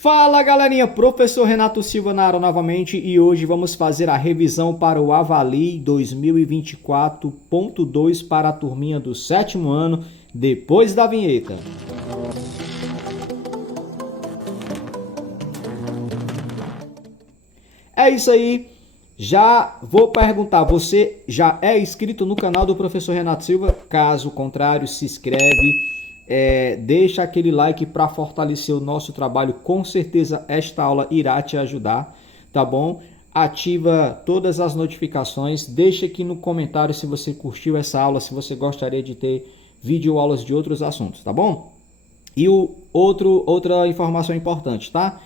Fala galerinha, professor Renato Silva na área novamente e hoje vamos fazer a revisão para o Avali 2024.2 para a turminha do sétimo ano, depois da vinheta. É isso aí, já vou perguntar, você já é inscrito no canal do professor Renato Silva? Caso contrário, se inscreve. Deixa aquele like para fortalecer o nosso trabalho, com certeza esta aula irá te ajudar, tá bom? Ativa todas as notificações, deixa aqui no comentário se você curtiu essa aula, se você gostaria de ter vídeo aulas de outros assuntos, tá bom? E outra informação importante, tá?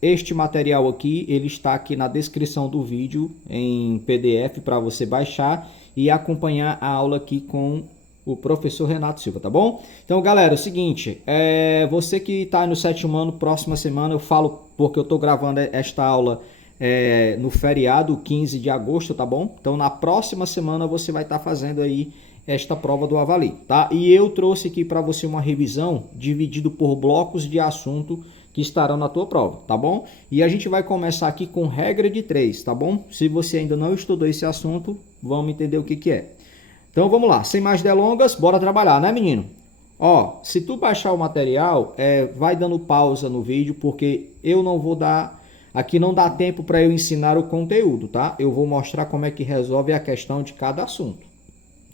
Este material aqui, ele está aqui na descrição do vídeo em PDF para você baixar e acompanhar a aula aqui com o professor Renato Silva, tá bom? Então, galera, é o seguinte, você que está no sétimo ano, próxima semana eu falo, porque eu estou gravando esta aula no feriado, 15 de agosto, tá bom? Então, na próxima semana você vai estar fazendo aí esta prova do Avali, tá? E eu trouxe aqui para você uma revisão dividido por blocos de assunto que estarão na tua prova, tá bom? E a gente vai começar aqui com regra de 3, tá bom? Se você ainda não estudou esse assunto, vamos entender o que é. Então vamos lá, sem mais delongas, bora trabalhar, né, menino? Ó, se tu baixar o material, vai dando pausa no vídeo, porque eu não vou dar... Aqui não dá tempo para eu ensinar o conteúdo, tá? Eu vou mostrar como é que resolve a questão de cada assunto,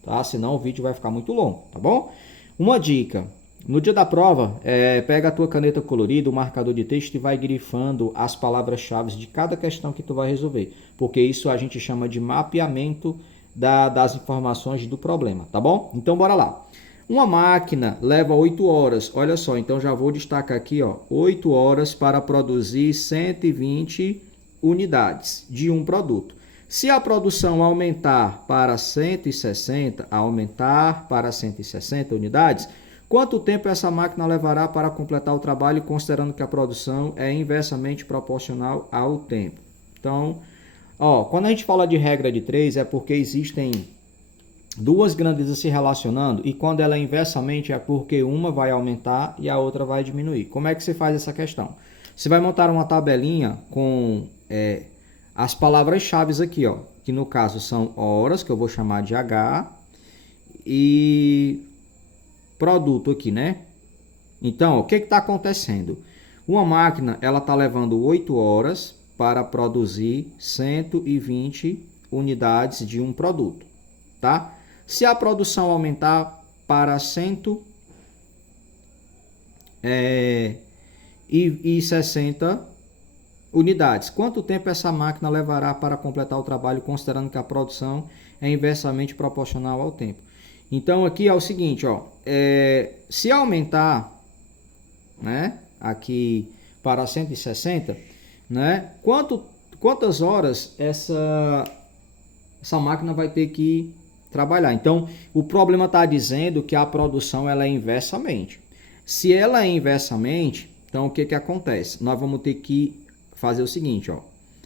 tá? Senão o vídeo vai ficar muito longo, tá bom? Uma dica, no dia da prova, pega a tua caneta colorida, o marcador de texto e vai grifando as palavras-chave de cada questão que tu vai resolver, porque isso a gente chama de mapeamento das informações do problema, tá bom? Então bora lá. Uma máquina leva 8 horas, olha só, então já vou destacar aqui, ó, 8 horas para produzir 120 unidades de um produto. Se a produção aumentar para 160 unidades, quanto tempo essa máquina levará para completar o trabalho, considerando que a produção é inversamente proporcional ao tempo? Então, ó, quando a gente fala de regra de 3, é porque existem duas grandezas se relacionando, e quando ela é inversamente é porque uma vai aumentar e a outra vai diminuir. Como é que você faz essa questão? Você vai montar uma tabelinha com as palavras-chave aqui, ó, que no caso são horas, que eu vou chamar de H, e produto aqui, né? Então, o que está acontecendo? Uma máquina, ela está levando 8 horas para produzir 120 unidades de um produto, tá? Se a produção aumentar para 160 unidades, quanto tempo essa máquina levará para completar o trabalho, considerando que a produção é inversamente proporcional ao tempo? Então, aqui é o seguinte, ó, se aumentar, né, aqui para 160, né, quantas horas essa máquina vai ter que trabalhar? Então, o problema está dizendo que a produção ela é inversamente. Se ela é inversamente, então o que acontece? Nós vamos ter que fazer o seguinte, ó.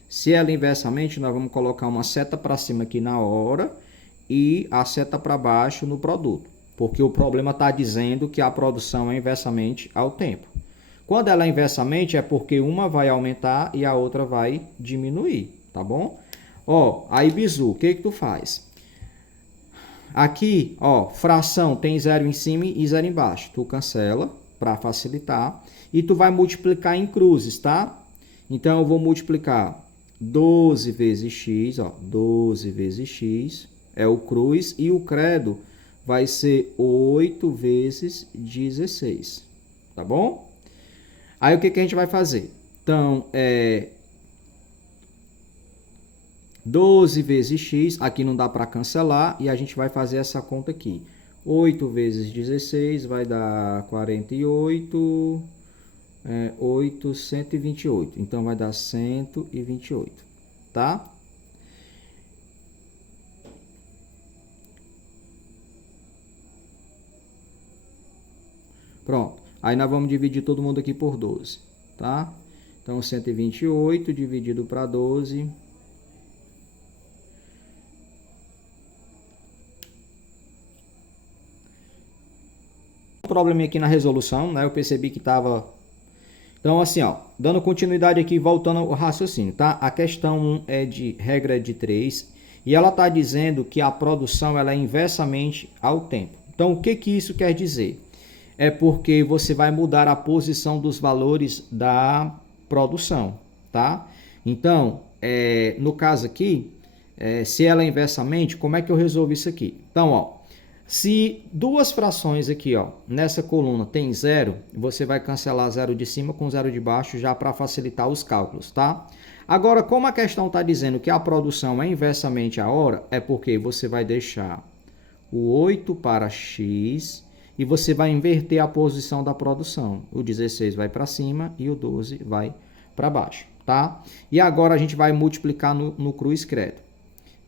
Se ela é inversamente, nós vamos colocar uma seta para cima aqui na hora e a seta para baixo no produto, porque o problema está dizendo que a produção é inversamente ao tempo. Quando ela é inversamente, é porque uma vai aumentar e a outra vai diminuir, tá bom? Ó, aí bizu, o que tu faz? Aqui, ó, fração tem 0 em cima e 0 embaixo. Tu cancela para facilitar e tu vai multiplicar em cruzes, tá? Então eu vou multiplicar 12 vezes x, ó, 12 vezes x é o cruz e o credo vai ser 8 vezes 16, tá bom? Aí o que a gente vai fazer? Então, 12 vezes x, aqui não dá para cancelar, e a gente vai fazer essa conta aqui. 8 vezes 16 vai dar 48, 8, 128. Então, vai dar 128, tá? Pronto. Aí nós vamos dividir todo mundo aqui por 12, tá? Então, 128 dividido para 12... Um probleminha aqui na resolução, né? Eu percebi que estava Então, assim, ó, dando continuidade aqui, voltando ao raciocínio, tá? A questão 1 é de regra de 3 e ela está dizendo que a produção ela é inversamente ao tempo. Então, o que isso quer dizer? É porque você vai mudar a posição dos valores da produção, tá? Então, no caso aqui, se ela é inversamente, como é que eu resolvo isso aqui? Então, ó, se duas frações aqui, ó, nessa coluna tem zero, você vai cancelar zero de cima com zero de baixo já para facilitar os cálculos, tá? Agora, como a questão está dizendo que a produção é inversamente a hora, é porque você vai deixar o 8 para x e você vai inverter a posição da produção. O 16 vai para cima e o 12 vai para baixo, tá? E agora a gente vai multiplicar no cruz credo.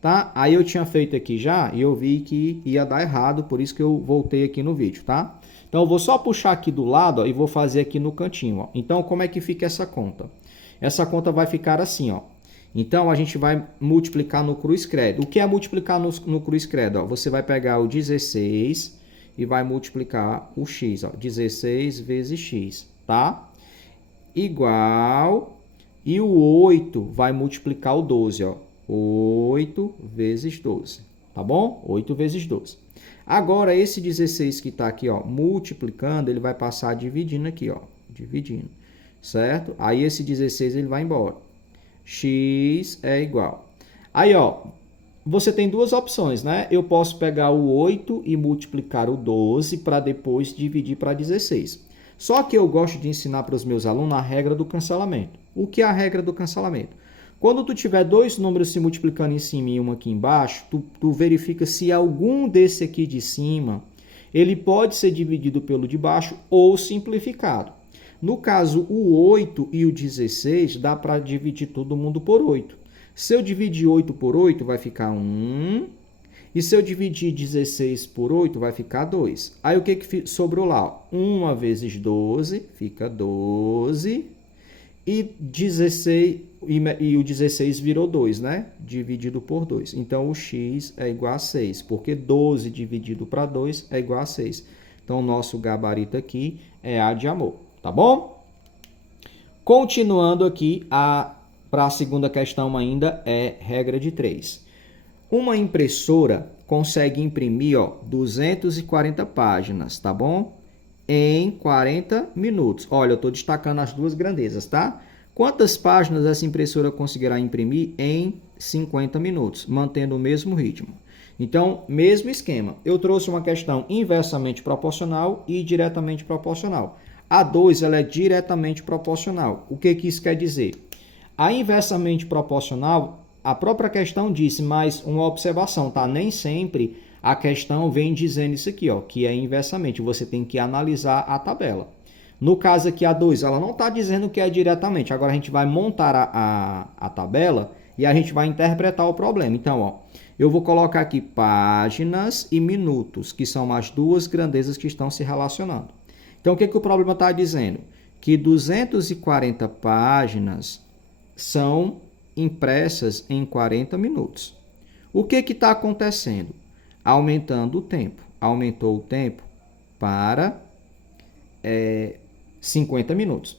Tá? Aí eu tinha feito aqui já e eu vi que ia dar errado, por isso que eu voltei aqui no vídeo, tá? Então eu vou só puxar aqui do lado, ó, e vou fazer aqui no cantinho, ó. Então como é que fica essa conta? Essa conta vai ficar assim, ó. Então a gente vai multiplicar no cruz credo. O que é multiplicar no cruz credo? Ó? Você vai pegar o 16 e vai multiplicar o x, ó. 16 vezes x, tá? Igual, e o 8 vai multiplicar o 12, ó. 8 vezes 12, tá bom? 8 vezes 12. Agora, esse 16 que está aqui, ó, multiplicando, ele vai passar dividindo aqui, ó, dividindo, certo? Aí, esse 16 ele vai embora. X é igual. Aí, ó, você tem duas opções, né? Eu posso pegar o 8 e multiplicar o 12 para depois dividir para 16. Só que eu gosto de ensinar para os meus alunos a regra do cancelamento. O que é a regra do cancelamento? Quando tu tiver dois números se multiplicando em cima e um aqui embaixo, tu verifica se algum desse aqui de cima, ele pode ser dividido pelo de baixo ou simplificado. No caso, o 8 e o 16, dá para dividir todo mundo por 8. Se eu dividir 8 por 8, vai ficar 1. E se eu dividir 16 por 8, vai ficar 2. Aí, o que sobrou lá? 1 vezes 12, fica 12. E 16, e o 16 virou 2, né? Dividido por 2. Então, o x é igual a 6, porque 12 dividido para 2 é igual a 6. Então, o nosso gabarito aqui é A de amor, tá bom? Continuando aqui, para a segunda questão ainda é regra de 3. Uma impressora consegue imprimir, ó, 240 páginas, tá bom? Em 40 minutos. Olha, eu estou destacando as duas grandezas, tá? Quantas páginas essa impressora conseguirá imprimir em 50 minutos, mantendo o mesmo ritmo? Então, mesmo esquema. Eu trouxe uma questão inversamente proporcional e diretamente proporcional. A 2 ela é diretamente proporcional. O que isso quer dizer? A inversamente proporcional, a própria questão disse, mas uma observação, tá? Nem sempre a questão vem dizendo isso aqui, ó, que é inversamente. Você tem que analisar a tabela. No caso aqui, a 2, ela não está dizendo que é diretamente. Agora, a gente vai montar a tabela e a gente vai interpretar o problema. Então, ó, eu vou colocar aqui páginas e minutos, que são as duas grandezas que estão se relacionando. Então, o que o problema está dizendo? Que 240 páginas são impressas em 40 minutos. O que está acontecendo? Aumentando o tempo. Aumentou o tempo para 50 minutos.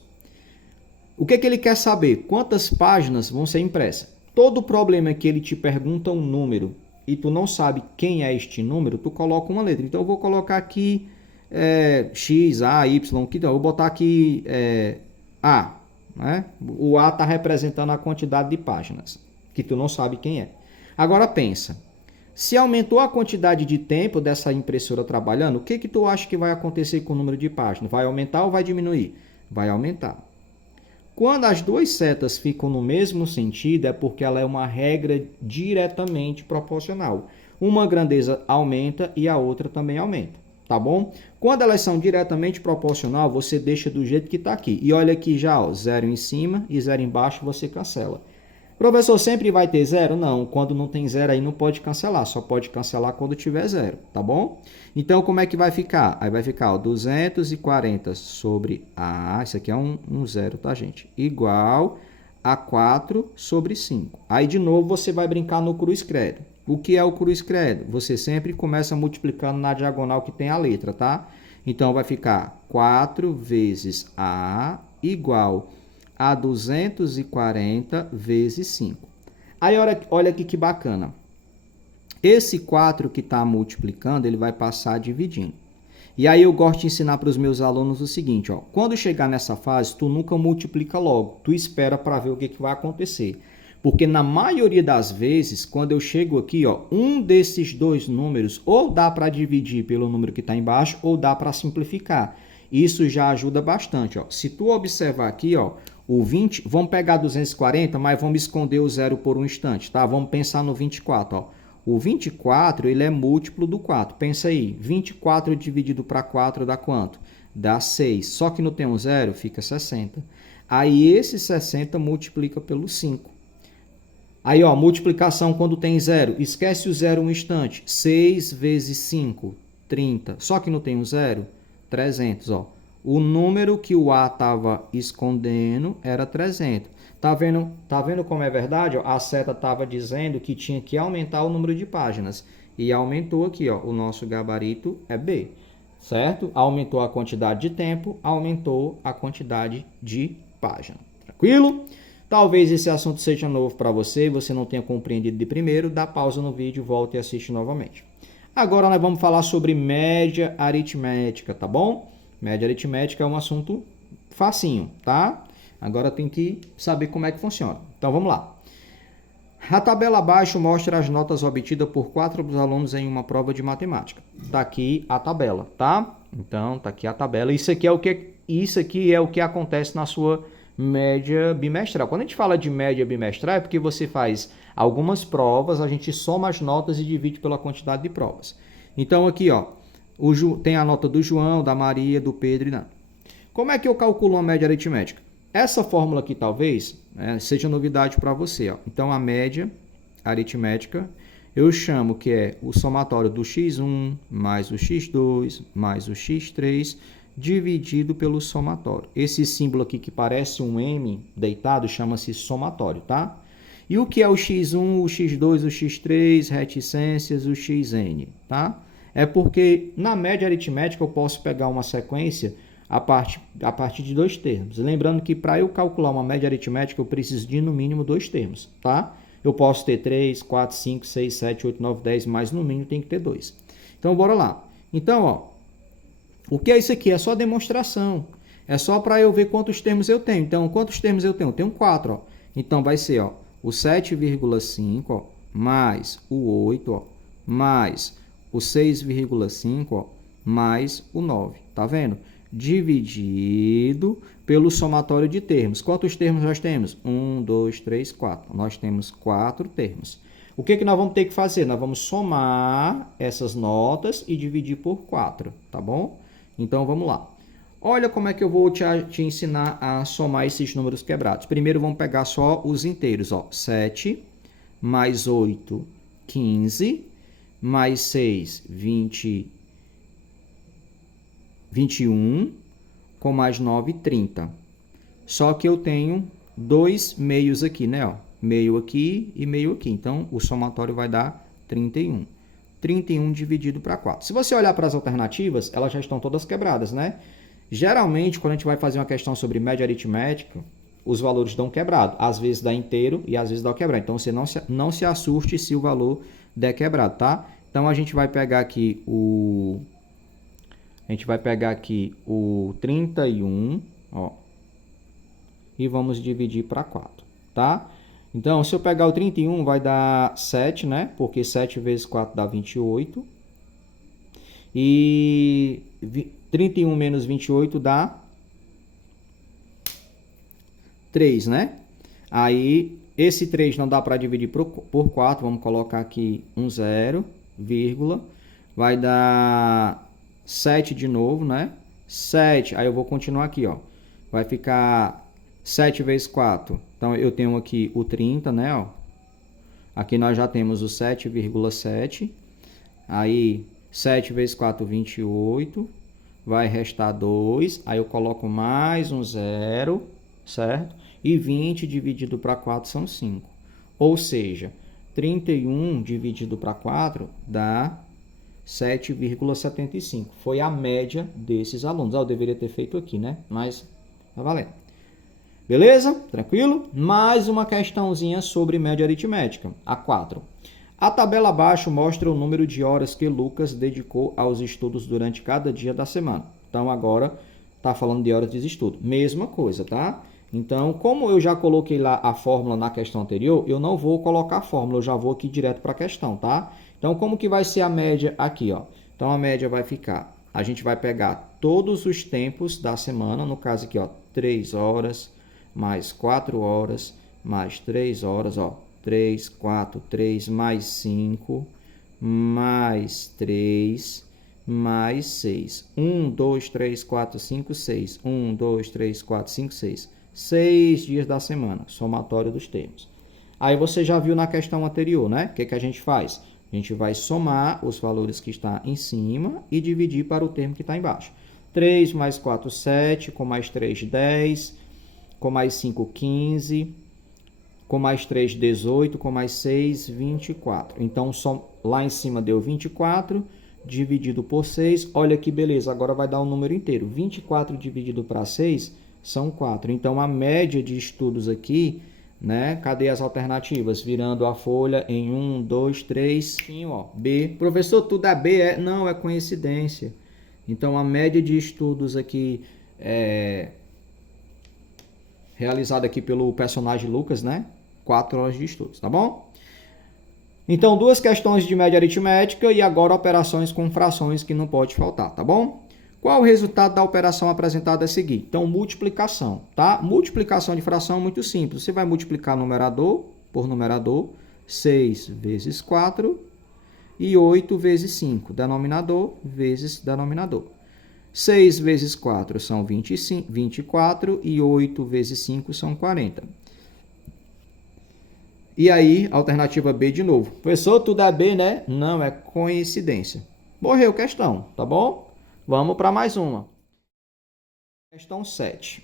O que ele quer saber? Quantas páginas vão ser impressas? Todo problema é que ele te pergunta um número e tu não sabe quem é este número, tu coloca uma letra. Então, eu vou colocar aqui X, A, Y, que eu vou botar aqui A. Né? O A está representando a quantidade de páginas, que tu não sabe quem é. Agora pensa, se aumentou a quantidade de tempo dessa impressora trabalhando, o que tu acha que vai acontecer com o número de páginas? Vai aumentar ou vai diminuir? Vai aumentar. Quando as duas setas ficam no mesmo sentido, é porque ela é uma regra diretamente proporcional. Uma grandeza aumenta e a outra também aumenta, tá bom? Quando elas são diretamente proporcional, você deixa do jeito que está aqui. E olha aqui já, ó, 0 em cima e 0 embaixo, você cancela. Professor, sempre vai ter 0? Não, quando não tem 0 aí não pode cancelar, só pode cancelar quando tiver 0, tá bom? Então, como é que vai ficar? Aí vai ficar, ó, 240 sobre A, isso aqui é um 0, tá, gente? Igual a 4 sobre 5. Aí, de novo, você vai brincar no cruz credo. O que é o cruz credo? Você sempre começa multiplicando na diagonal que tem a letra, tá? Então, vai ficar 4 vezes A igual a 240 vezes 5. Aí, olha aqui que bacana. Esse 4 que está multiplicando, ele vai passar dividindo. E aí eu gosto de ensinar para os meus alunos o seguinte, ó. Quando chegar nessa fase, tu nunca multiplica logo. Tu espera para ver o que vai acontecer. Porque na maioria das vezes, quando eu chego aqui, ó, um desses dois números, ou dá para dividir pelo número que está embaixo, ou dá para simplificar. Isso já ajuda bastante, ó. Se tu observar aqui, ó, o 20, vamos pegar 240, mas vamos esconder o zero por um instante, tá? Vamos pensar no 24, ó. O 24, ele é múltiplo do 4. Pensa aí, 24 dividido para 4 dá quanto? Dá 6. Só que não tem um zero, fica 60. Aí esse 60 multiplica pelo 5. Aí, ó, multiplicação quando tem zero. Esquece o zero um instante. 6 vezes 5, 30. Só que não tem um zero, 300, ó. O número que o A estava escondendo era 300. Tá vendo como é verdade? Ó? A seta estava dizendo que tinha que aumentar o número de páginas. E aumentou aqui, ó. O nosso gabarito é B. Certo? Aumentou a quantidade de tempo, aumentou a quantidade de página. Tranquilo? Talvez esse assunto seja novo para você, você não tenha compreendido de primeiro, dá pausa no vídeo, volta e assiste novamente. Agora nós vamos falar sobre média aritmética, tá bom? Média aritmética é um assunto facinho, tá? Agora tem que saber como é que funciona. Então vamos lá. A tabela abaixo mostra as notas obtidas por 4 alunos em uma prova de matemática. Tá aqui a tabela, tá? Então tá aqui a tabela. Isso aqui é o que acontece na sua média bimestral. Quando a gente fala de média bimestral é porque você faz algumas provas, a gente soma as notas e divide pela quantidade de provas. Então aqui, ó, tem a nota do João, da Maria, do Pedro e da... Como é que eu calculo uma média aritmética? Essa fórmula aqui talvez seja novidade para você, ó. Então a média aritmética eu chamo que é o somatório do x1 mais o x2 mais o x3 dividido pelo somatório. Esse símbolo aqui que parece um M deitado chama-se somatório, tá? E o que é o x1, o x2, o x3, reticências, o xn, tá? É porque na média aritmética eu posso pegar uma sequência a partir de dois termos. Lembrando que para eu calcular uma média aritmética eu preciso de no mínimo dois termos, tá? Eu posso ter 3, 4, 5, 6, 7, 8, 9, 10, mas no mínimo tem que ter dois. Então bora lá. Então, ó, o que é isso aqui? É só demonstração. É só para eu ver quantos termos eu tenho. Então, quantos termos eu tenho? Eu tenho 4, ó. Então, vai ser, ó, o 7,5, ó, mais o 8, ó, mais o 6,5, ó, mais o 9. Tá vendo? Dividido pelo somatório de termos. Quantos termos nós temos? 1, 2, 3, 4. Nós temos 4 termos. O que nós vamos ter que fazer? Nós vamos somar essas notas e dividir por 4, tá bom? Então, vamos lá. Olha como é que eu vou te ensinar a somar esses números quebrados. Primeiro, vamos pegar só os inteiros, ó. 7 mais 8, 15, mais 6, 21, com mais 9, 30. Só que eu tenho dois meios aqui, né? Ó, meio aqui e meio aqui. Então, o somatório vai dar 31. 31 dividido para 4. Se você olhar para as alternativas, elas já estão todas quebradas, né? Geralmente, quando a gente vai fazer uma questão sobre média aritmética, os valores dão quebrado. Às vezes dá inteiro e às vezes dá quebrado. Então, você não se assuste se o valor der quebrado, tá? Então, a gente vai pegar aqui o 31, ó, e vamos dividir para 4, tá? Então, se eu pegar o 31, vai dar 7, né? Porque 7 vezes 4 dá 28. E 31 menos 28 dá 3, né? Aí, esse 3 não dá para dividir por 4. Vamos colocar aqui um zero, vírgula. Vai dar 7 de novo, né? 7. Aí eu vou continuar aqui, ó. Vai ficar 7 vezes 4. Então, eu tenho aqui o 30, né? Ó. Aqui nós já temos o 7,7. Aí, 7 vezes 4, 28. Vai restar 2. Aí eu coloco mais um zero, certo? E 20 dividido para 4 são 5. Ou seja, 31 dividido para 4 dá 7,75. Foi a média desses alunos. Eu deveria ter feito aqui, né? Mas tá valendo. Beleza? Tranquilo? Mais uma questãozinha sobre média aritmética, a 4. A tabela abaixo mostra o número de horas que Lucas dedicou aos estudos durante cada dia da semana. Então, agora está falando de horas de estudo. Mesma coisa, tá? Então, como eu já coloquei lá a fórmula na questão anterior, eu não vou colocar a fórmula, eu já vou aqui direto para a questão, tá? Então, como que vai ser a média aqui, ó? Então, a média vai ficar, a gente vai pegar todos os tempos da semana, no caso aqui, ó, 3 horas, mais 4 horas, mais 3 horas, ó, 3, 4, 3, mais 5, mais 3, mais 6. 1, 2, 3, 4, 5, 6. 1, 2, 3, 4, 5, 6. 6 dias da semana, somatório dos termos. Aí você já viu na questão anterior, né? O que que a gente faz? A gente vai somar os valores que estão em cima e dividir para o termo que está embaixo. 3 mais 4, 7, com mais 3, 10, com mais 5, 15, com mais 3, 18, com mais 6, 24. Então, lá em cima deu 24, dividido por 6. Olha que beleza, agora vai dar um número inteiro. 24 dividido para 6 são 4. Então, a média de estudos aqui, né? Cadê as alternativas? Virando a folha em 1, 2, 3, sim, ó, B. Professor, tudo é B? Não, é coincidência. Então, a média de estudos aqui realizada aqui pelo personagem Lucas, né? 4 horas de estudos, tá bom? Então, duas questões de média aritmética e agora operações com frações que não pode faltar, tá bom? Qual o resultado da operação apresentada a seguir? Então, multiplicação, tá? Multiplicação de fração é muito simples. Você vai multiplicar numerador por numerador, 6 vezes 4 e 8 vezes 5, denominador vezes denominador. 6 vezes 4 são 24 e 8 vezes 5 são 40. E aí, alternativa B de novo. Professor, tudo é B, né? Não, é coincidência. Morreu questão, tá bom? Vamos para mais uma. Questão 7.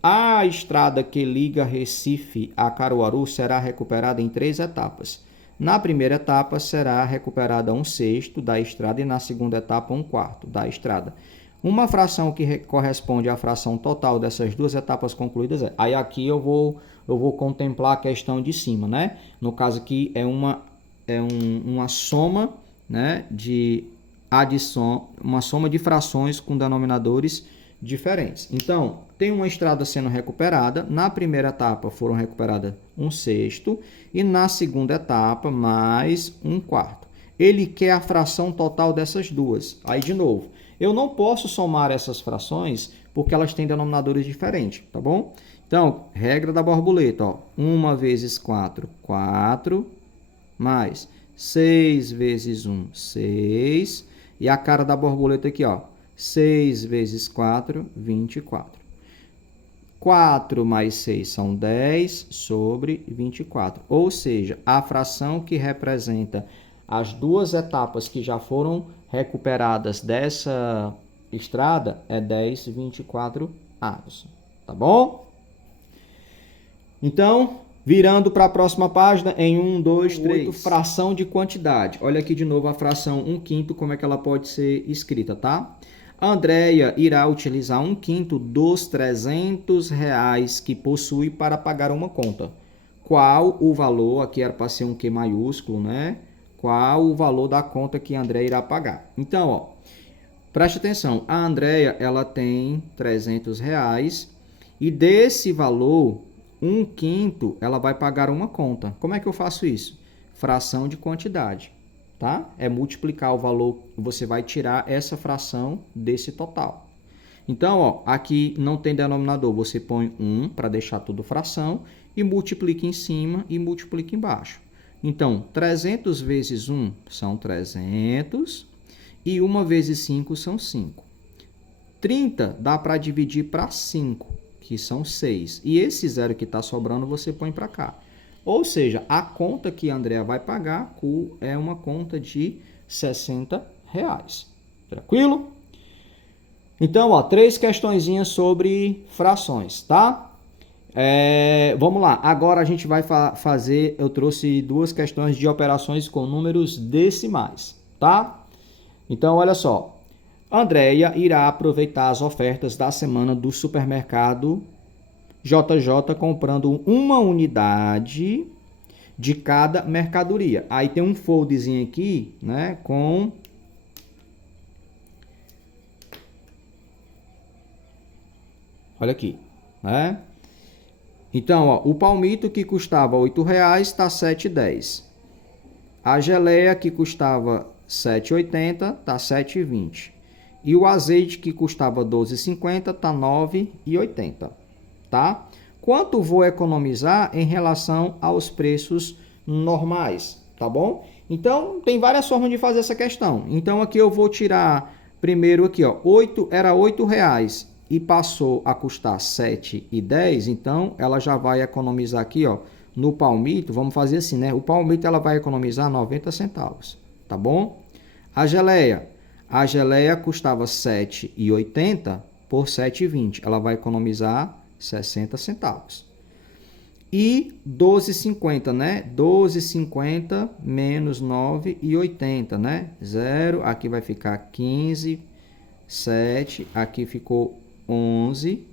A estrada que liga Recife a Caruaru será recuperada em 3 etapas. Na primeira etapa, será recuperada 1/6 da estrada e na segunda etapa, 1/4 da estrada. Uma fração que corresponde à fração total dessas duas etapas concluídas é... Aí aqui eu vou contemplar a questão de cima, né? No caso aqui é uma soma, né, de adição, uma soma de frações com denominadores diferentes. Então, tem uma estrada sendo recuperada. Na primeira etapa foram recuperadas 1/6 e na segunda etapa mais 1/4. Ele quer a fração total dessas duas. Aí, de novo, eu não posso somar essas frações porque elas têm denominadores diferentes, tá bom? Então, regra da borboleta, ó. 1 vezes 4, 4, mais 6 vezes 1, 6. E a cara da borboleta aqui, ó. 6 vezes 4, 24. 4 mais 6 são 10 sobre 24. Ou seja, a fração que representa as duas etapas que já foram recuperadas dessa estrada é 10, 24 avos. Tá bom? Então, virando para a próxima página, em 1, 2, 3. Fração de quantidade. Olha aqui de novo a fração 1/5, como é que ela pode ser escrita, tá? A Andréia irá utilizar 1/5 dos R$300 que possui para pagar uma conta. Qual o valor? Aqui era para ser um Q maiúsculo, né? Qual o valor da conta que a Andréia irá pagar? Então, ó, preste atenção. A Andréia, ela tem R$300 e desse valor, 1/5 ela vai pagar uma conta. Como é que eu faço isso? Fração de quantidade, tá? É multiplicar o valor, você vai tirar essa fração desse total. Então, ó, aqui não tem denominador, você põe 1 para deixar tudo fração e multiplica em cima e multiplica embaixo. Então, 300 vezes 1 são 300 e 1 vezes 5 são 5. 30 dá para dividir para 5, que são 6. E esse zero que está sobrando você põe para cá. Ou seja, a conta que a Andréa vai pagar é uma conta de R$60. Tranquilo? Então, ó, 3 questõezinhas sobre frações, tá? Vamos lá. Agora a gente vai fazer... Eu trouxe 2 questões de operações com números decimais, tá? Então, olha só. Andréia irá aproveitar as ofertas da semana do supermercado JJ comprando uma unidade de cada mercadoria. Aí tem um foldzinho aqui, né, com olha aqui, né? Então, ó, o palmito que custava R$ 8,00 está R$ 7,10. A geleia que custava R$ 7,80 está R$ 7,20. E o azeite que custava R$ 12,50 está R$ 9,80, tá? Quanto vou economizar em relação aos preços normais, tá bom? Então, tem várias formas de fazer essa questão. Então, aqui eu vou tirar primeiro aqui, ó, era R$ 8,00 e passou a custar R$ 7,10, então ela já vai economizar aqui, ó, no palmito, vamos fazer assim, né? O palmito ela vai economizar 90 centavos, tá bom? A geleia custava R$ 7,80 por R$ 7,20, ela vai economizar 60 centavos. E 12,50, né? 12,50 menos 9,80, né? 0, aqui vai ficar 15, 7, aqui ficou 11,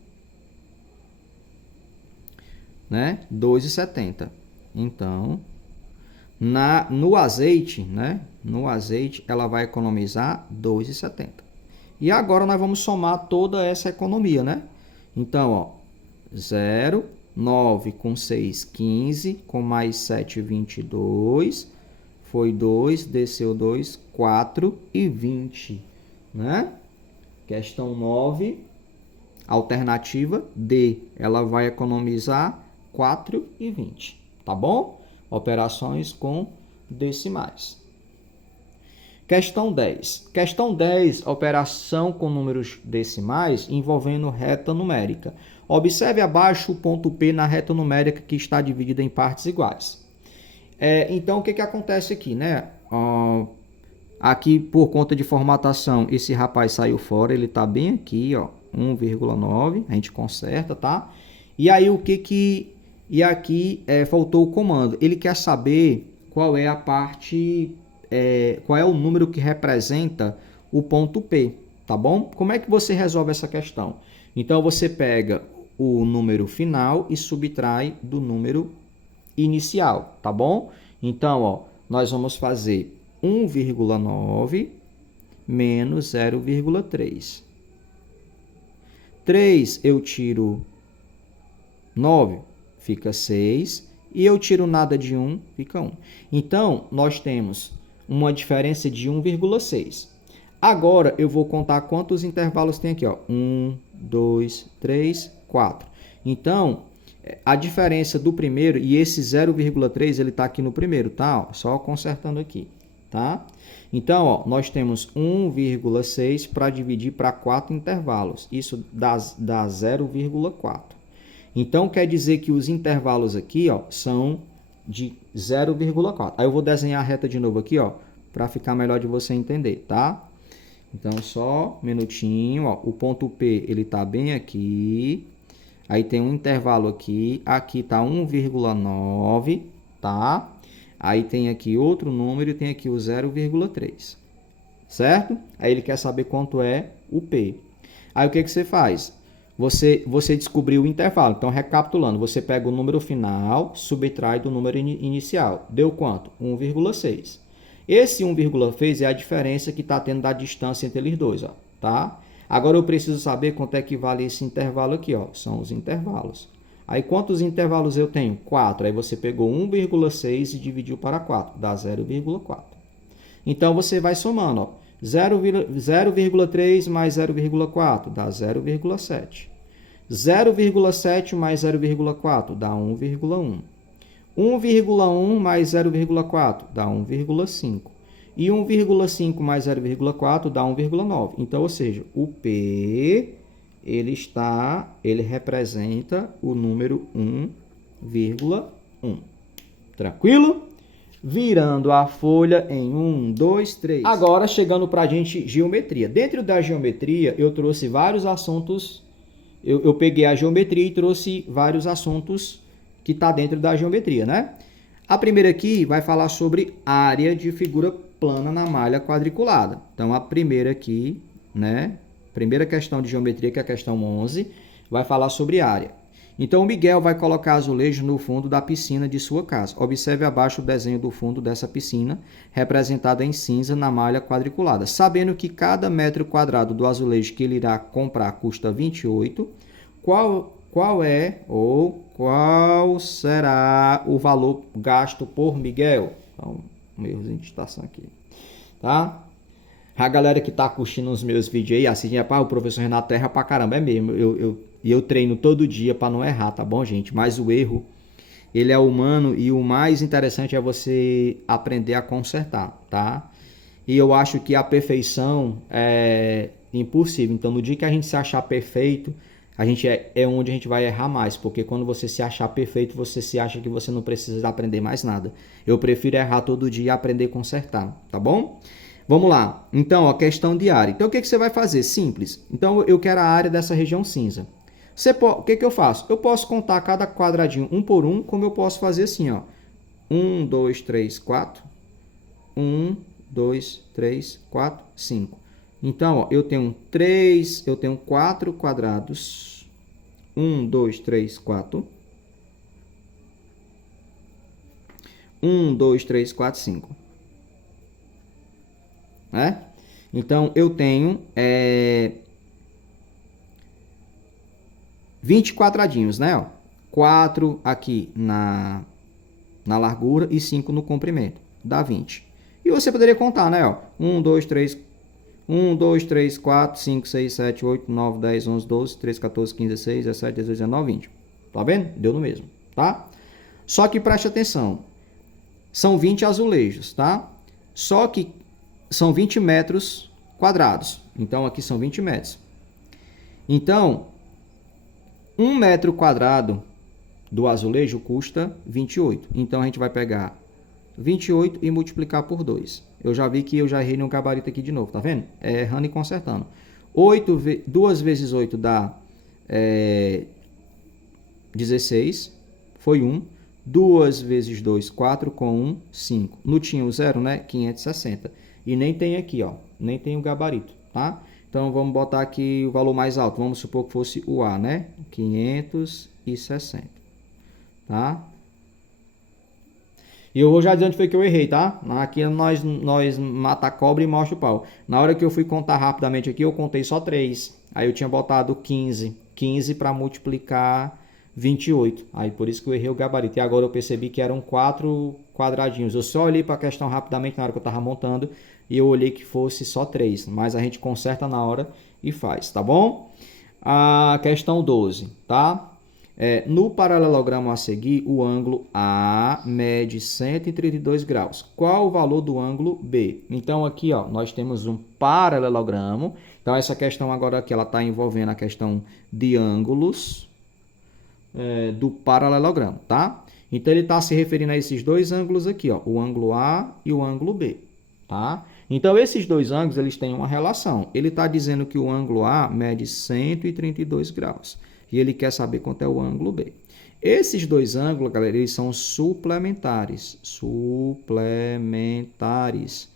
né? 2,70. Então, no azeite, né? No azeite, ela vai economizar 2,70. E agora nós vamos somar toda essa economia, né? Então, ó, 0, 9 com 6, 15, com mais 7, 22, foi 2, desceu 2, 4 e 20, né? Questão 9, alternativa D, ela vai economizar 4,20, tá bom? Operações com decimais. Questão 10. Questão 10, operação com números decimais envolvendo reta numérica. Observe abaixo o ponto P na reta numérica que está dividida em partes iguais. Então, o que acontece aqui, né? Aqui, por conta de formatação, esse rapaz saiu fora, ele está bem aqui, ó, 1,9, a gente conserta, tá? E aí, E aqui faltou o comando. Ele quer saber qual é a parte... qual é o número que representa o ponto P, tá bom? Como é que você resolve essa questão? Então, você pega o número final e subtrai do número inicial, tá bom? Então, ó, nós vamos fazer 1,9 menos 0,3. 3 eu tiro 9, fica 6. E eu tiro nada de 1, fica 1. Então, nós temos uma diferença de 1,6. Agora, eu vou contar quantos intervalos tem aqui, ó. 1, 2, 3, 4. Então, a diferença do primeiro, e esse 0,3, ele está aqui no primeiro, tá? Ó, só consertando aqui, tá? Então, ó, nós temos 1,6 para dividir para 4 intervalos. Isso dá 0,4. Então, quer dizer que os intervalos aqui, ó, são de 0,4. Aí eu vou desenhar a reta de novo aqui, ó, para ficar melhor de você entender, tá? Então, só um minutinho, ó, o ponto P, ele tá bem aqui. Aí tem um intervalo aqui, aqui tá 1,9, tá? Aí tem aqui outro número e tem aqui o 0,3, certo? Aí ele quer saber quanto é o P. Aí o que você faz? Você descobriu o intervalo. Então, recapitulando, você pega o número final, subtrai do número inicial. Deu quanto? 1,6. Esse 1,6 é a diferença que está tendo da distância entre eles dois, ó, tá? Agora, eu preciso saber quanto é que vale esse intervalo aqui, ó. São os intervalos. Aí, quantos intervalos eu tenho? 4. Aí, você pegou 1,6 e dividiu para 4. Dá 0,4. Então, você vai somando, ó. 0,3 mais 0,4 dá 0,7. 0,7 mais 0,4 dá 1,1. 1,1 mais 0,4 dá 1,5. E 1,5 mais 0,4 dá 1,9. Então, ou seja, o P ele representa o número 1,1. Tranquilo? Virando a folha em 1, 2, 3. Agora, chegando para a gente, geometria. Dentro da geometria, eu trouxe vários assuntos. Eu peguei a geometria e trouxe vários assuntos que está dentro da geometria, né? A primeira aqui vai falar sobre área de figura plana na malha quadriculada. Então, a primeira aqui, né? Primeira questão de geometria, que é a questão 11, vai falar sobre área. Então, o Miguel vai colocar azulejo no fundo da piscina de sua casa. Observe abaixo o desenho do fundo dessa piscina, representado em cinza na malha quadriculada. Sabendo que cada metro quadrado do azulejo que ele irá comprar custa 28, qual é ou qual será o valor gasto por Miguel? Então, um errozinho de digitação aqui, tá? A galera que tá curtindo os meus vídeos aí, assim, o professor Renato erra pra caramba, é mesmo. Eu treino todo dia para não errar, tá bom, gente? Mas o erro, ele é humano e o mais interessante é você aprender a consertar, tá? E eu acho que a perfeição é impossível. Então, no dia que a gente se achar perfeito, a gente é onde a gente vai errar mais, porque quando você se achar perfeito, você se acha que você não precisa aprender mais nada. Eu prefiro errar todo dia e aprender a consertar, tá bom? Vamos lá. Então, a questão de área. Então, o que você vai fazer? Simples. Então, eu quero a área dessa região cinza. O que eu faço? Eu posso contar cada quadradinho um por um, como eu posso fazer assim, ó. 1, 2, 3, 4. 1, 2, 3, 4, 5. Então, ó, eu tenho 4 quadrados. 1, 2, 3, 4. 1, 2, 3, 4, 5. Né? Então, eu tenho 20 quadradinhos, né? Ó, 4 aqui na largura e 5 no comprimento. Dá 20. E você poderia contar, né? Ó, 1, 2, 3, 4, 5, 6, 7, 8, 9, 10, 11, 12, 13, 14, 15, 16, 17, 18, 19, 20. Tá vendo? Deu no mesmo, tá? Só que preste atenção. São 20 azulejos, tá? Só que são 20 metros quadrados. Então, aqui são 20 metros. Então, 1 metro quadrado do azulejo custa 28. Então, a gente vai pegar 28 e multiplicar por 2. Eu já vi que eu já errei no gabarito aqui de novo, tá vendo? É errando e consertando. 2 vezes 8 dá 16. Foi 1. 2 vezes 2, 4 com 1, 5. No tinha o 0, né? 560. E nem tem aqui, ó. Nem tem o gabarito, tá? Então, vamos botar aqui o valor mais alto. Vamos supor que fosse o A, né? 560. Tá? E eu vou já dizer onde foi que eu errei, tá? Aqui nós mata a cobra e mostra o pau. Na hora que eu fui contar rapidamente aqui, eu contei só 3. Aí eu tinha botado 15. 15 para multiplicar 28. Aí por isso que eu errei o gabarito. E agora eu percebi que eram 4 quadradinhos. Eu só olhei para a questão rapidamente na hora que eu estava montando e eu olhei que fosse só 3. Mas a gente conserta na hora e faz, tá bom? A questão 12, tá? No paralelogramo a seguir, o ângulo A mede 132 graus. Qual o valor do ângulo B? Então, aqui ó, nós temos um paralelogramo. Então, essa questão agora aqui ela está envolvendo a questão de ângulos do paralelogramo, tá? Então, ele está se referindo a esses dois ângulos aqui, ó, o ângulo A e o ângulo B, tá? Então, esses dois ângulos eles têm uma relação. Ele está dizendo que o ângulo A mede 132 graus. E ele quer saber quanto é o ângulo B. Esses dois ângulos, galera, eles são suplementares. Suplementares.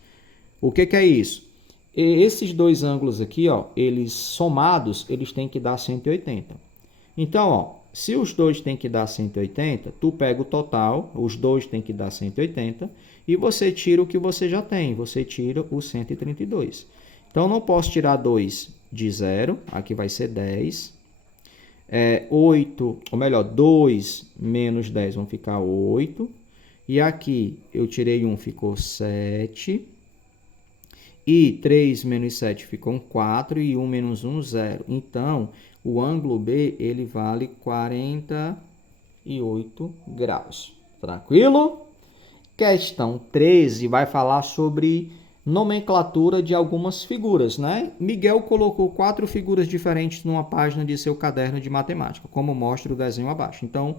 O que é isso? Esses dois ângulos aqui, ó, eles somados, eles têm que dar 180. Então, ó, se os dois têm que dar 180, tu pega o total, os dois têm que dar 180, e você tira o que você já tem. Você tira o 132. Então, não posso tirar 2 de 0. Aqui vai ser 10. 8, ou melhor, 2 menos 10 vão ficar 8. E aqui eu tirei 1, ficou 7. E 3 menos 7 ficou 4. E 1 menos 1, 0. Então, o ângulo B ele vale 48 graus. Tranquilo? Questão 13 vai falar sobre nomenclatura de algumas figuras, né? Miguel colocou 4 figuras diferentes numa página de seu caderno de matemática, como mostra o desenho abaixo. Então,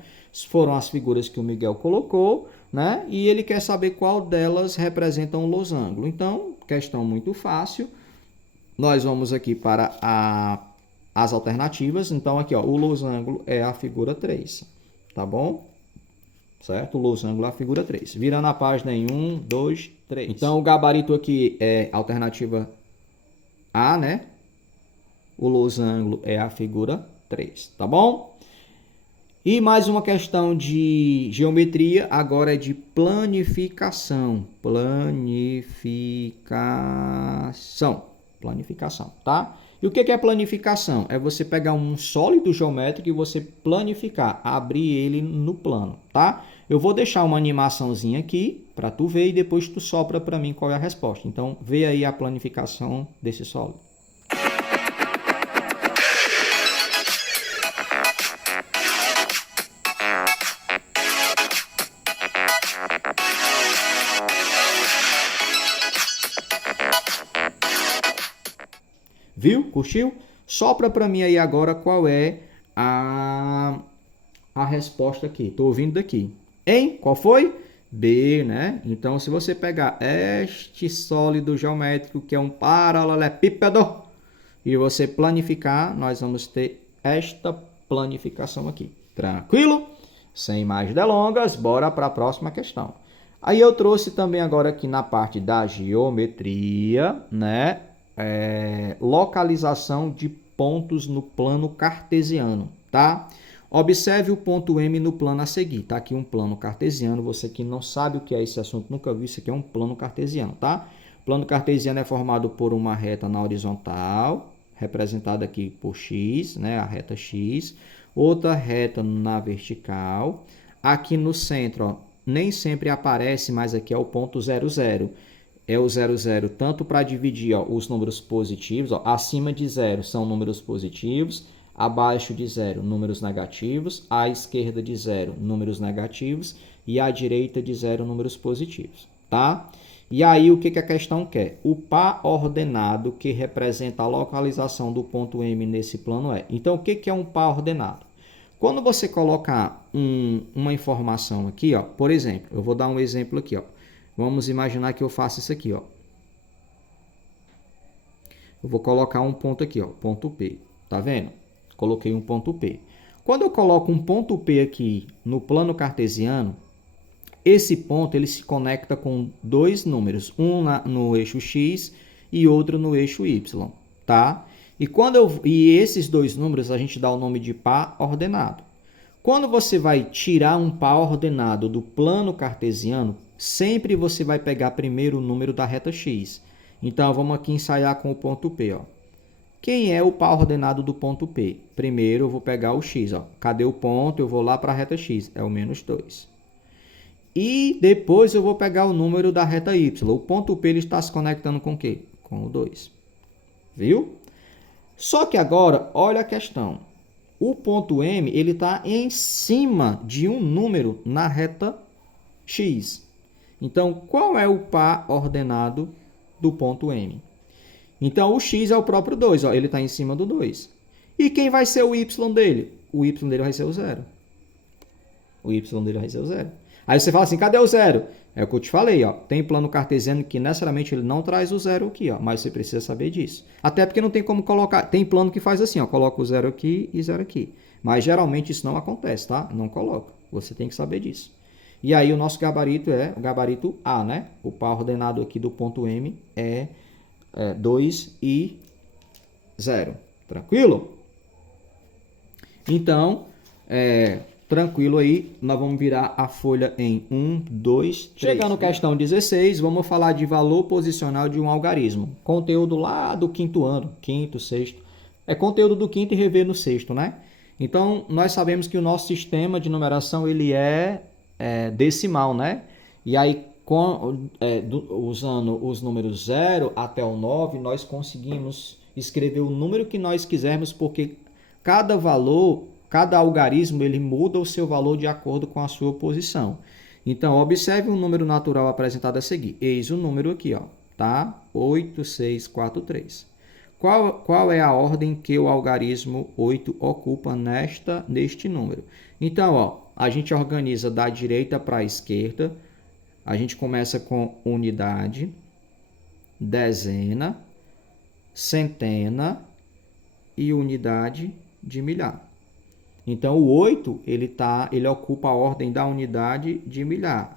foram as figuras que o Miguel colocou, né? E ele quer saber qual delas representa um losango. Então, questão muito fácil. Nós vamos aqui para as alternativas. Então, aqui, ó, o losango é a figura 3, tá bom? Certo? O losango é a figura 3. Virando a página em 1, 2, 3. Então, o gabarito aqui é alternativa A, né? O losango é a figura 3, tá bom? E mais uma questão de geometria, agora é de planificação. Planificação, tá? E o que é planificação? É você pegar um sólido geométrico e você planificar, abrir ele no plano, tá? Eu vou deixar uma animaçãozinha aqui para tu ver e depois tu sopra para mim qual é a resposta. Então, vê aí a planificação desse sólido. Viu? Curtiu? Sopra para mim aí agora qual é a resposta aqui. Estou ouvindo daqui. Hein? Qual foi? B, né? Então, se você pegar este sólido geométrico, que é um paralelepípedo, e você planificar, nós vamos ter esta planificação aqui. Tranquilo? Sem mais delongas, bora para a próxima questão. Aí eu trouxe também agora aqui na parte da geometria, né? Localização de pontos no plano cartesiano, tá? Observe o ponto M no plano a seguir. Tá aqui um plano cartesiano. Você que não sabe o que é esse assunto, nunca viu, isso aqui é um plano cartesiano, tá? O plano cartesiano é formado por uma reta na horizontal, representada aqui por X, né? A reta X. Outra reta na vertical. Aqui no centro, ó, nem sempre aparece, mas aqui é o ponto 0, 0. É o 0, 0, tanto para dividir, ó, os números positivos. Ó, acima de 0 são números positivos. Abaixo de 0, números negativos. À esquerda de 0, números negativos. E à direita de 0, números positivos. Tá? E aí, o que a questão quer? O par ordenado que representa a localização do ponto M nesse plano é. Então, o que é um par ordenado? Quando você colocar uma informação aqui, ó, por exemplo, eu vou dar um exemplo aqui, ó. Vamos imaginar que eu faço isso aqui, ó. Eu vou colocar um ponto aqui, ó, ponto P. Tá vendo? Coloquei um ponto P. Quando eu coloco um ponto P aqui no plano cartesiano, esse ponto ele se conecta com dois números, um no eixo X e outro no eixo Y, tá? E esses dois números a gente dá o nome de par ordenado. Quando você vai tirar um par ordenado do plano cartesiano, sempre você vai pegar primeiro o número da reta X. Então, vamos aqui ensaiar com o ponto P, ó. Quem é o par ordenado do ponto P? Primeiro eu vou pegar o X, ó. Cadê o ponto? Eu vou lá para a reta X, é o menos 2. E depois eu vou pegar o número da reta Y. O ponto P ele está se conectando com o quê? Com o 2. Viu? Só que agora, olha a questão. O ponto M ele está em cima de um número na reta X. Então, qual é o par ordenado do ponto M? Então, o X é o próprio 2, ó, ele está em cima do 2. E quem vai ser o Y dele? O Y dele vai ser o 0. O Y dele vai ser o 0. Aí você fala assim, cadê o 0? É o que eu te falei, ó. Tem plano cartesiano que necessariamente ele não traz o 0 aqui, ó, mas você precisa saber disso. Até porque não tem como colocar, tem plano que faz assim, ó, coloca o 0 aqui e 0 aqui. Mas geralmente isso não acontece, tá? Não coloca. Você tem que saber disso. E aí o nosso gabarito é o gabarito A, né? O par ordenado aqui do ponto M é 2 e 0. Tranquilo? Então, tranquilo aí, nós vamos virar a folha em 1, 2, 3. Chegando questão 16, vamos falar de valor posicional de um algarismo. Conteúdo lá do quinto ano, quinto, sexto. É conteúdo do quinto e rever no sexto, né? Então, nós sabemos que o nosso sistema de numeração ele é decimal, né? E aí, usando os números 0 até o 9, nós conseguimos escrever o número que nós quisermos, porque cada algarismo ele muda o seu valor de acordo com a sua posição. Então, observe o número natural apresentado a seguir. Eis o número aqui, ó, tá? 8, 6, 4, 3. Qual é a ordem que o algarismo 8 ocupa neste número? Então, ó, a gente organiza da direita para a esquerda. A gente começa com unidade, dezena, centena e unidade de milhar. Então, o 8, ele ocupa a ordem da unidade de milhar.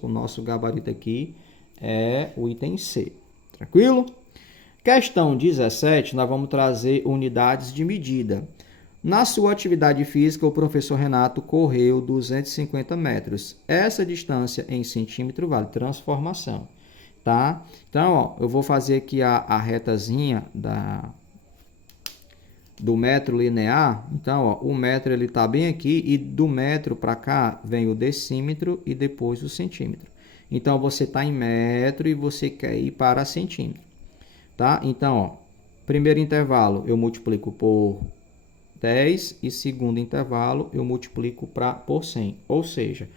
O nosso gabarito aqui é o item C. Tranquilo? Questão 17, nós vamos trazer unidades de medida. Na sua atividade física, o professor Renato correu 250 metros. Essa distância em centímetro vale transformação, tá? Então, ó, eu vou fazer aqui a retazinha do metro linear. Então, ó, o metro ele está bem aqui e do metro para cá vem o decímetro e depois o centímetro. Então, você está em metro e você quer ir para centímetro, tá? Então, ó, primeiro intervalo eu multiplico por 10 e segundo intervalo eu multiplico por 100. Ou seja,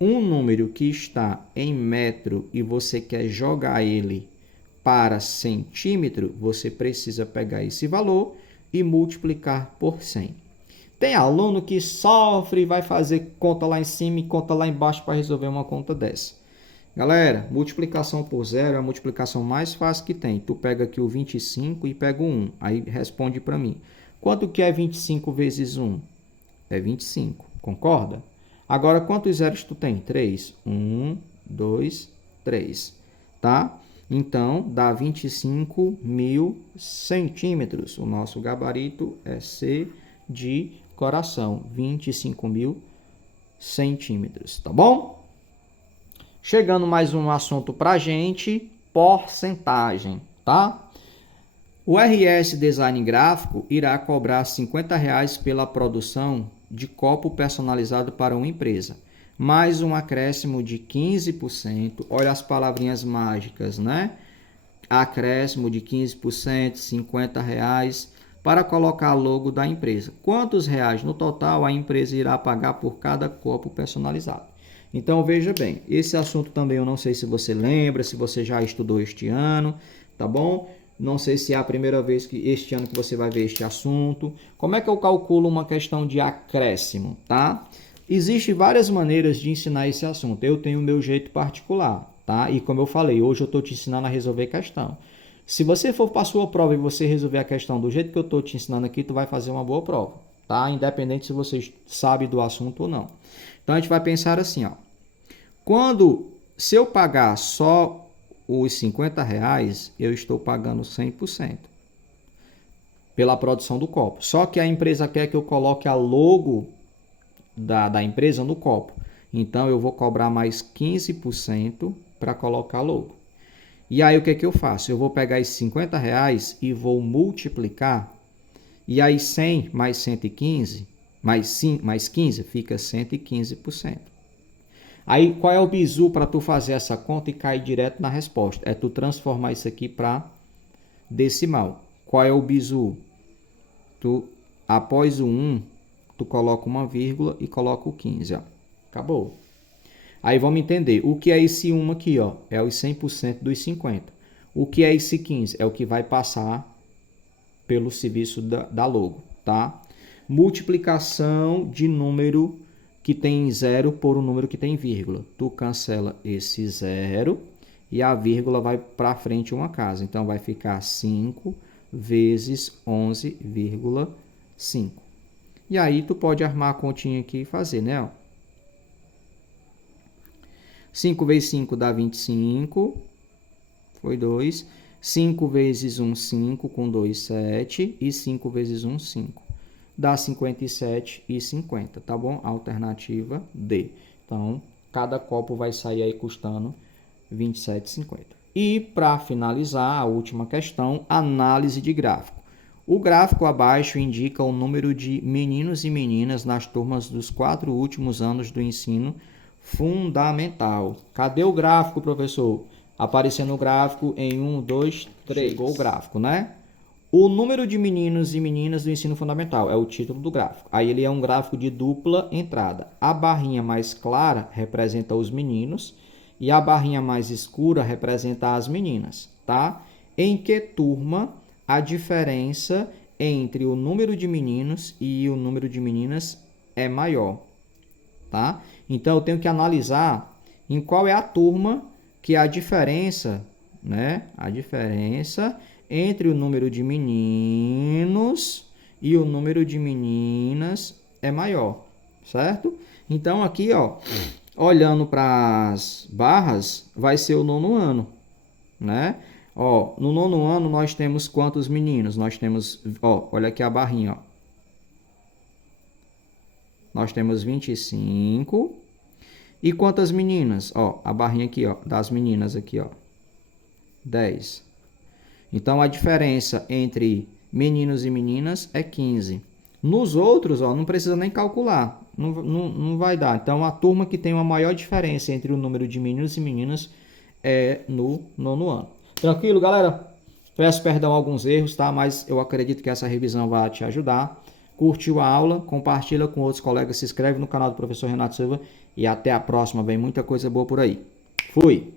um número que está em metro e você quer jogar ele para centímetro, você precisa pegar esse valor e multiplicar por 100. Tem aluno que sofre e vai fazer conta lá em cima e conta lá embaixo para resolver uma conta dessa. Galera, multiplicação por zero é a multiplicação mais fácil que tem. Tu pega aqui o 25 e pega o 1. Aí responde para mim. Quanto que é 25 vezes 1? É 25, concorda? Agora, quantos zeros tu tem? 3. 1, 2, 3, tá? Então, dá 25.000 centímetros. O nosso gabarito é C de coração, 25.000 centímetros, tá bom? Chegando mais um assunto pra gente, porcentagem, tá? O RS Design Gráfico irá cobrar R$ 50 pela produção de copo personalizado para uma empresa, mais um acréscimo de 15%. Olha as palavrinhas mágicas, né? Acréscimo de 15%, R$ 50 para colocar logo da empresa. Quantos reais no total a empresa irá pagar por cada copo personalizado? Então veja bem, esse assunto também eu não sei se você lembra, se você já estudou este ano, tá bom? Não sei se é a primeira vez que este ano que você vai ver este assunto. Como é que eu calculo uma questão de acréscimo, tá? Existem várias maneiras de ensinar esse assunto. Eu tenho o meu jeito particular, tá? E como eu falei, hoje eu estou te ensinando a resolver questão. Se você for para a sua prova e você resolver a questão do jeito que eu estou te ensinando aqui, tu vai fazer uma boa prova, tá? Independente se você sabe do assunto ou não. Então a gente vai pensar assim, ó. Se eu pagar só os R$ 50, eu estou pagando 100% pela produção do copo. Só que a empresa quer que eu coloque a logo da empresa no copo. Então, eu vou cobrar mais 15% para colocar a logo. E aí, o que eu faço? Eu vou pegar esses R$ 50 e vou multiplicar. E aí, 100 mais 115, mais 15, fica 115%. Aí, qual é o bizu para tu fazer essa conta e cair direto na resposta? É tu transformar isso aqui para decimal. Qual é o bizu? Após o 1, tu coloca uma vírgula e coloca o 15, ó. Acabou. Aí vamos entender. O que é esse 1 aqui, ó? É os 100% dos 50. O que é esse 15? É o que vai passar pelo serviço da logo, tá? Multiplicação de número que tem zero por um número que tem vírgula. Tu cancela esse zero e a vírgula vai para frente uma casa. Então, vai ficar 5 vezes 11,5. E aí, tu pode armar a continha aqui e fazer, né? 5 vezes 5 dá 25. Foi 2. 5 vezes 1, 5. Com 2, 7. E 5 vezes 1, 5. Dá 57,50, tá bom? Alternativa D. Então, cada copo vai sair aí custando 27,50. E para finalizar, a última questão, análise de gráfico. O gráfico abaixo indica o número de meninos e meninas nas turmas dos 4 últimos anos do ensino fundamental. Cadê o gráfico, professor? Aparecendo o gráfico em 1, 2, 3. Chegou o gráfico, né? O número de meninos e meninas do ensino fundamental é o título do gráfico. Aí ele é um gráfico de dupla entrada. A barrinha mais clara representa os meninos e a barrinha mais escura representa as meninas, tá? Em que turma a diferença entre o número de meninos e o número de meninas é maior, tá? Então eu tenho que analisar em qual é a turma que a diferença, né? A diferença entre o número de meninos e o número de meninas é maior, certo? Então, aqui, ó, olhando para as barras, vai ser o 9º ano, né? Ó, no 9º ano, nós temos quantos meninos? Nós temos, ó, olha aqui a barrinha, ó. nós temos 25. E quantas meninas? Ó, a barrinha aqui, ó, das meninas aqui, ó. 10. Então, a diferença entre meninos e meninas é 15. Nos outros, ó, não precisa nem calcular. Não vai dar. Então, a turma que tem uma maior diferença entre o número de meninos e meninas é no nono ano. Tranquilo, galera? Peço perdão a alguns erros, tá? Mas eu acredito que essa revisão vai te ajudar. Curtiu a aula? Compartilha com outros colegas, se inscreve no canal do professor Renato Silva e até a próxima. Vem muita coisa boa por aí. Fui!